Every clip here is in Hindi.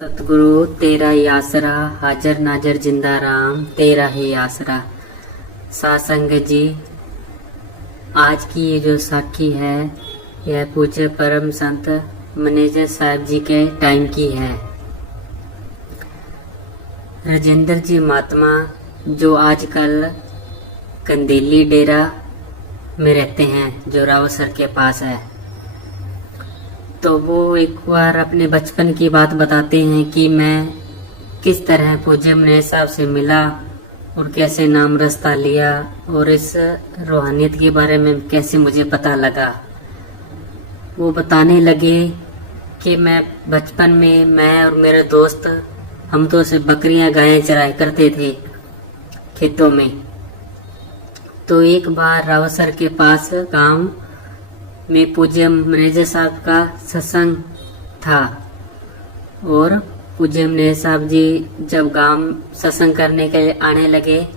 सतगुरु तेरा ही आसरा, हाजर नाजर जिंदा राम तेरा ही आसरा। सासंग जी, आज की ये जो साखी है यह पूज्य परम संत मैनेजर साहब जी के टाइम की है। राजेंद्र जी महात्मा जो आजकल कंदीली डेरा में रहते हैं, जो रावसर के पास है, तो वो एक बार अपने बचपन की बात बताते हैं कि मैं किस तरह पूज्य मैनेजर साहब से मिला और कैसे नाम रास्ता लिया और इस रूहानियत के बारे में कैसे मुझे पता लगा। वो बताने लगे कि मैं बचपन में मैं और मेरे दोस्त हम तो सिर्फ बकरियां गायें चराया करते थे खेतों में। तो एक बार रावसर के पास गांव में पूज्य मैनेजर साहब का सत्संग था और पूज्य मैनेजर साहब जी जब गांव सत्संग करने के लिए आने लगे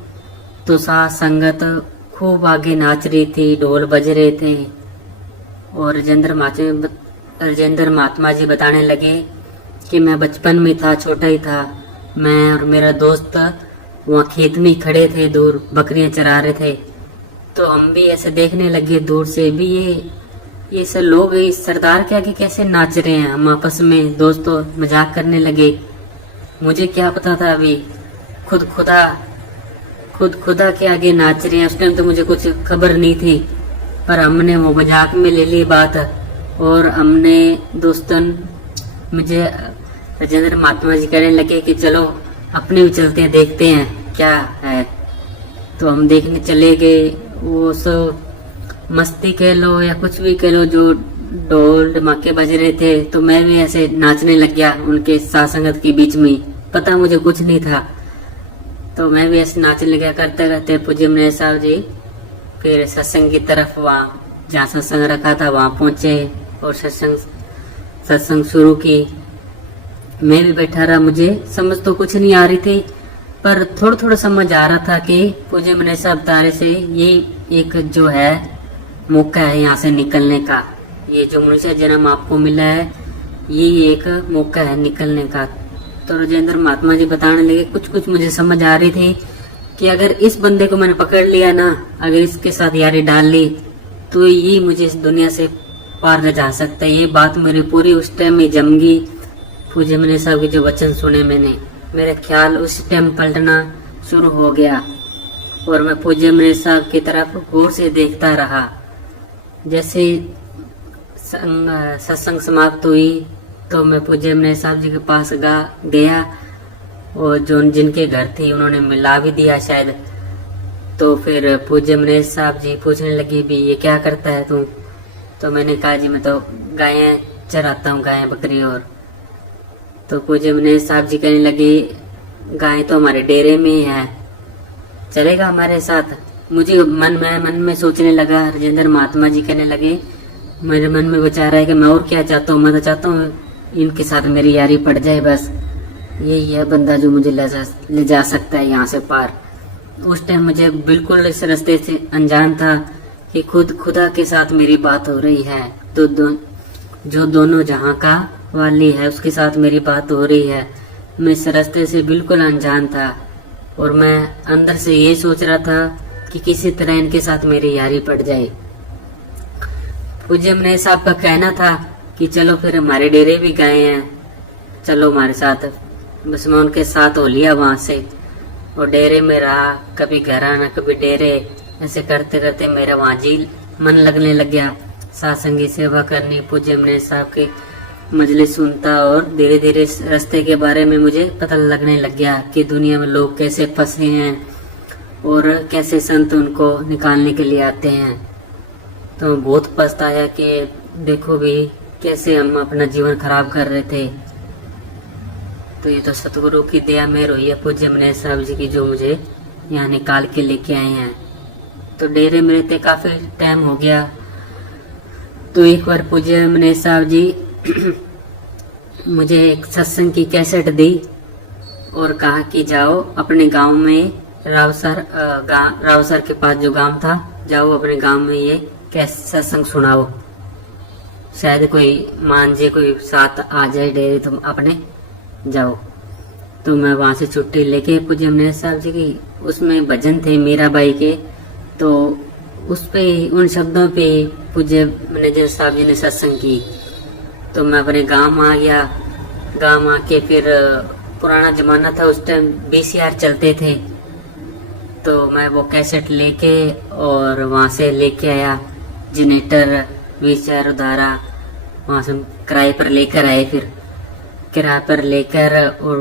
तो साथ संगत खूब आगे नाच रही थी, ढोल बज रहे थे। और राजेंद्र महात्मा जी बताने लगे कि मैं बचपन में था, छोटा ही था, मैं और मेरा दोस्त वहाँ खेत में खड़े थे, दूर बकरियां चरा रहे थे। तो हम भी ऐसे देखने लगे दूर से भी ये सब लोग इस सरदार के आगे कैसे नाच रहे हैं। हम आपस में दोस्तों मजाक करने लगे। मुझे क्या पता था अभी खुद खुदा के आगे नाच रहे हैं। उस टाइम तो मुझे कुछ खबर नहीं थी, पर हमने वो मजाक में ले ली बात और हमने दोस्तन मुझे राजेंद्र महात्मा जी कहने लगे कि चलो अपने भी चलते हैं, देखते हैं क्या है। तो हम देखने चले गए। वो सब मस्ती कह लो या कुछ भी कह लो, जो ढोल धमाके बज रहे थे, तो मैं भी ऐसे नाचने लग गया उनके साथ संगत के बीच में। पता मुझे कुछ नहीं था, तो मैं भी ऐसे नाचने लगा। करते करते पूज्य मैनेजर साहब जी फिर सत्संग की तरफ, वहाँ जहाँ सत्संग रखा था वहाँ पहुंचे और सत्संग शुरू की। मैं भी बैठा रहा। मुझे समझ तो कुछ नहीं आ रही थी, पर थोड़ा थोड़ा समझ आ रहा था कि पूज्य मैनेजर साहब तारे से ये एक जो है मौका है यहाँ से निकलने का। ये जो मनुष्य जन्म आपको मिला है ये एक मौका है निकलने का। तो राजेंद्र महात्मा जी बताने लगे, कुछ मुझे समझ आ रही थी कि अगर इस बंदे को मैंने पकड़ लिया ना, अगर इसके साथ यारी डाल ली, तो ये मुझे इस दुनिया से पार न जा सकता। ये बात मेरी पूरी उस टाइम में जम गई। पूज्य मैनेजर साहब के जो वचन सुने मैंने, मेरे ख्याल उस टाइम पलटना शुरू हो गया और मैं पूज्य मैनेजर साहब की तरफ गौर से देखता रहा। जैसे सत्संग समाप्त हुई तो मैं पूज्य मैनेजर साहब जी के पास गया और जो जिनके घर थी उन्होंने मिला भी दिया शायद। तो फिर पूज्य मैनेजर साहब जी पूछने लगी, भी ये क्या करता है तू? तो मैंने कहा, जी मैं तो गायें चराता हूँ, गायें बकरी। और तो पूज्य मैनेजर साहब जी कहने लगे, गायें तो हमारे डेरे में ही है, चलेगा हमारे साथ? मुझे मन में सोचने लगा। राजेंद्र महात्मा जी कहने लगे, मेरे मन में विचार है कि मैं और क्या चाहता हूँ। मैं तो चाहता हूँ इनके साथ मेरी यारी पड़ जाए, बस यही है बंदा जो मुझे ले जा सकता है यहाँ से पार। उस टाइम मुझे बिल्कुल इस रास्ते से अनजान था कि खुद खुदा के साथ मेरी बात हो रही है। तो जो दोनों जहाँ का वाली है उसके साथ मेरी बात हो रही है। मैं इस रास्ते से बिल्कुल अनजान था और मैं अंदर से ये सोच रहा था कि किसी तरह इनके साथ मेरी यारी पड़ जाए। पूज्य मैनेजर साहब का कहना था कि चलो फिर हमारे डेरे भी गए हैं, चलो हमारे साथ। बस मैं उनके साथ हो लिया वहां से और डेरे में रहा, कभी घर आना कभी डेरे। ऐसे करते करते मेरा वहाँ जी मन लगने लग गया। सत्संग की सेवा करनी, पूज्य मैनेजर साहब के मजलिस सुनता और धीरे धीरे रास्ते के बारे में मुझे पता लगने लग गया कि दुनिया में लोग कैसे फंसे हैं और कैसे संत उनको निकालने के लिए आते हैं। तो बहुत पछताया कि देखो भी कैसे हम अपना जीवन खराब कर रहे थे। तो ये तो सतगुरु की दया मेहर हुई है पूज्य मैनेजर साहब जी की, जो मुझे यहाँ निकाल के लेके आए हैं। तो डेरे में रहते काफी टाइम हो गया। तो एक बार पूज्य मैनेजर साहब जी मुझे एक सत्संग की कैसेट दी और कहा कि जाओ अपने गांव में, रावसर के पास जो गांव था, जाओ अपने गांव में ये कैसे सत्संग सुनाओ, शायद कोई मान जे कोई साथ आ जाए डेरे तुम अपने। जाओ। तो मैं वहाँ से छुट्टी लेके पूज्य मैनेजर साहब जी की, उसमें भजन थे मीराबाई के, तो उस पे उन शब्दों पे पूज्य मैनेजर साहब जी ने सत्संग की। तो मैं अपने गांव आ गया। गांव आके फिर पुराना जमाना था, उस टाइम VCR चलते थे, तो मैं वो कैसेट लेके और वहाँ से लेके आया जनरेटर, VCR उधारा, वहाँ से किराए पर लेकर आए। फिर किराए पर लेकर, और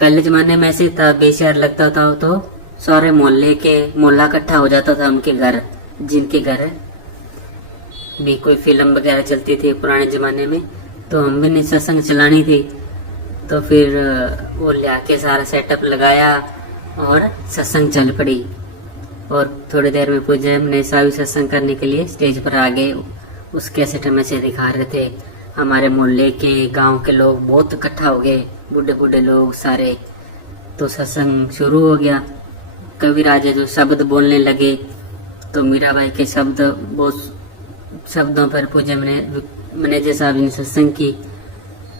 पहले जमाने में ऐसे था, VCR लगता था तो सारे मोहल्ले के मोहल्ला इकट्ठा हो जाता था उनके घर, जिनके घर भी कोई फिल्म वगैरह चलती थी पुराने जमाने में, तो हम भी नहीं सत्संग चलानी थी। तो फिर वो ले आके सारा सेटअप लगाया और सत्संग चल पड़ी। और थोड़ी देर में पूज्य मैनेजर साहब सत्संग करने के लिए स्टेज पर आ गए। उस कैसेट में से दिखा रहे थे, हमारे मोहल्ले के गांव के लोग बहुत इकट्ठा हो गए, बूढ़े बूढ़े लोग सारे। तो सत्संग शुरू हो गया। कविराज जो शब्द बोलने लगे, तो मीराबाई के शब्द, बहुत शब्दों पर पूज्य मैनेजर साहब ने सत्संग की।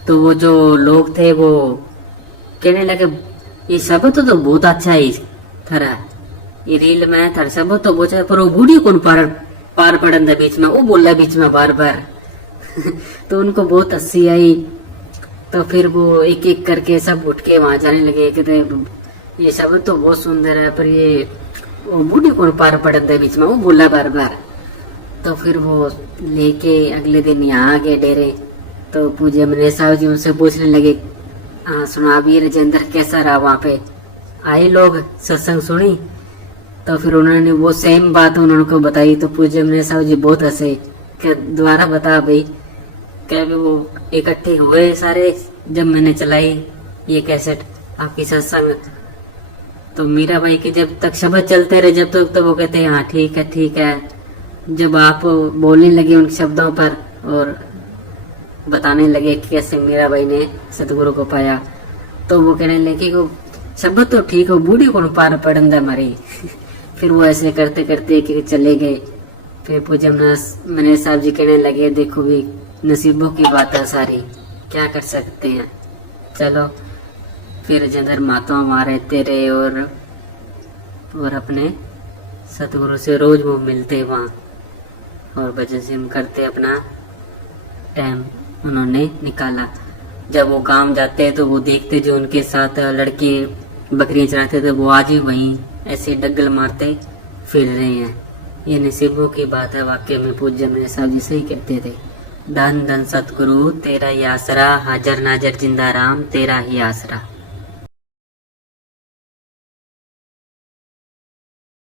तो वो जो लोग थे वो कहने लगे, ये शब्द तो बहुत अच्छा है थरा, ये रील में थर शब्द तो बहुत अच्छा, पर वो बूढ़ी कौन पार पड़न था बीच में, वो बोला बीच में बार बार। तो उनको बहुत हंसी आई। तो फिर वो एक एक करके सब उठ के वहां जाने लगे, कहते ये शब्द तो बहुत सुंदर है, पर ये वो बूढ़ी कौन पार पड़न था बीच में, वो बोला बार बार। तो फिर वो लेके अगले दिन यहाँ आ गए डेरे। तो पूज्य मैनेजर साहब जी उनसे पूछने लगे, सुना भी राजेंद्र कैसा रहा वहाँ पे, आए लोग सत्संग सुनी? तो फिर उन्होंने वो सेम बात उनको बताई। तो पूज्य मैनेजर साहब जी बहुत हंसे, कि दोबारा बता भाई। क्या भी वो इकट्ठे हुए सारे जब मैंने चलाई ये कैसेट आपकी सत्संग। तो मीराबाई के जब तक शब्द चलते रहे जब तक, तो वो कहते हैं हाँ ठीक है ठीक है। जब आप बोलने लगे उन शब्दों पर और बताने लगे कि कैसे मीराबाई ने सतगुरु को पाया, तो वो कहने लगे कि शब्द तो ठीक हो, बूढ़ी को पार पड़ंदा मारी। फिर वो ऐसे करते करते कि चले गए। फिर पूज्य मैनेजर साहब जी कहने लगे, देखो भी नसीबों की बात है सारी, क्या कर सकते हैं। चलो फिर जिधर महात्मा वहाँ रहते रहे और अपने सतगुरु से रोज वो मिलते वहाँ, और भजन सिम करते अपना टाइम उन्होंने निकाला। जब वो गांव जाते तो वो देखते जो उनके साथ लड़के बकरियां चराते थे, वो आज भी वहीं ऐसे डग्गल मारते फिर रहे हैं। ये नसीबों की बात है। वाकई में पूज्य मैनेजर साहब जी सही कहते थे, धन धन सतगुरु तेरा ही आसरा, हाजर नाजर जिंदा राम तेरा ही आसरा।